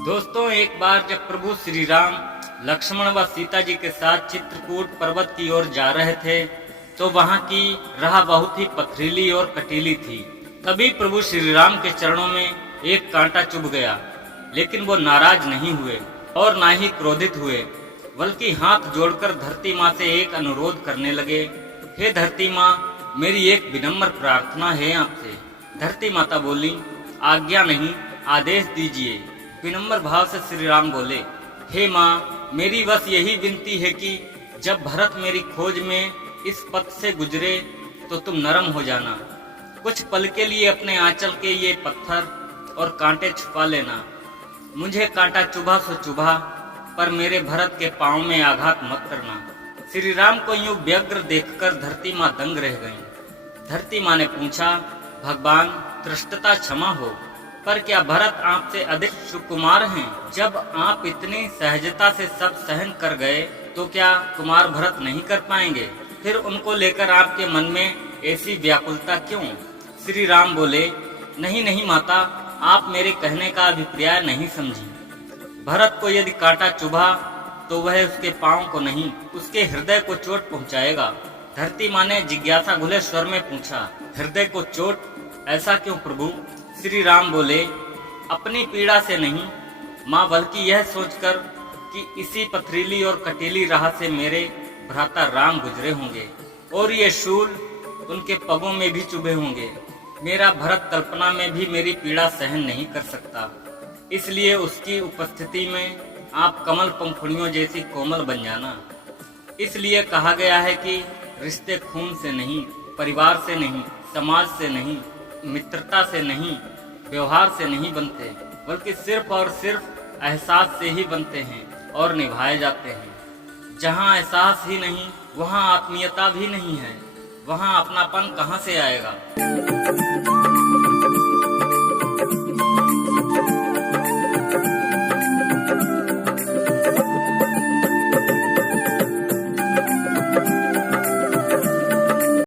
दोस्तों, एक बार जब प्रभु श्री राम लक्ष्मण व सीता जी के साथ चित्रकूट पर्वत की ओर जा रहे थे तो वहां की राह बहुत ही पथरीली और कटीली थी। तभी प्रभु श्री राम के चरणों में एक कांटा चुभ गया, लेकिन वो नाराज नहीं हुए और ना ही क्रोधित हुए, बल्कि हाथ जोड़कर धरती माँ से एक अनुरोध करने लगे। हे धरती माँ, मेरी एक विनम्र प्रार्थना है आपसे। धरती माता बोली, आज्ञा नहीं, आदेश दीजिए। विनम्र भाव से श्री राम बोले, हे माँ, मेरी बस यही विनती है कि जब भरत मेरी खोज में इस पथ से गुजरे तो तुम नरम हो जाना। कुछ पल के लिए अपने आंचल के ये पत्थर और कांटे छुपा लेना। मुझे कांटा चुभा सो चुभा, पर मेरे भरत के पांव में आघात मत करना। श्री राम को यूं व्यग्र देखकर धरती माँ दंग रह गईं। धरती माँ ने पूछा, भगवान, धृष्टता क्षमा हो, पर क्या भरत आपसे अधिक सुकुमार हैं? जब आप इतनी सहजता से सब सहन कर गए तो क्या कुमार भरत नहीं कर पाएंगे? फिर उनको लेकर आपके मन में ऐसी व्याकुलता क्यों? श्री राम बोले, नहीं नहीं माता, आप मेरे कहने का अभिप्राय नहीं समझी। भरत को यदि कांटा चुभा तो वह उसके पांव को नहीं, उसके हृदय को चोट पहुंचाएगा। धरती माँ ने जिज्ञासा घुले स्वर में पूछा, हृदय को चोट? ऐसा क्यों प्रभु? श्री राम बोले, अपनी पीड़ा से नहीं माँ, बल्कि यह सोचकर कि इसी पथरीली और कटीली राह से मेरे भ्राता राम गुजरे होंगे और ये शूल उनके पगों में भी चुभे होंगे। मेरा भरत कल्पना में भी मेरी पीड़ा सहन नहीं कर सकता, इसलिए उसकी उपस्थिति में आप कमल पंखुड़ियों जैसी कोमल बन जाना। इसलिए कहा गया है कि रिश्ते खून से नहीं, परिवार से नहीं, समाज से नहीं, मित्रता से नहीं, व्यवहार से नहीं बनते, बल्कि सिर्फ और सिर्फ एहसास से ही बनते हैं और निभाए जाते हैं। जहाँ एहसास ही नहीं, वहाँ आत्मीयता भी नहीं है, वहाँ अपनापन कहाँ से आएगा?